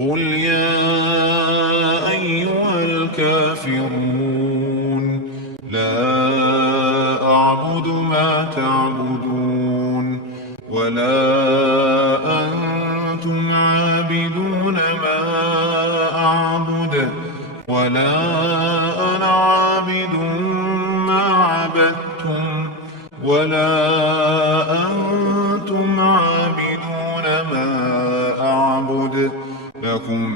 قُلْ يَا أَيُّهَا الْكَافِرُونَ لَا أَعْبُدُ مَا تَعْبُدُونَ وَلَا أَنتُمْ عَابِدُونَ مَا أَعْبُدُ وَلَا أَنَا عَابِدٌ مَّا عَبَدتُّمْ وَلَا أَنتُمْ عَابِدُونَ مَا أَعْبُدُ لَكُمْ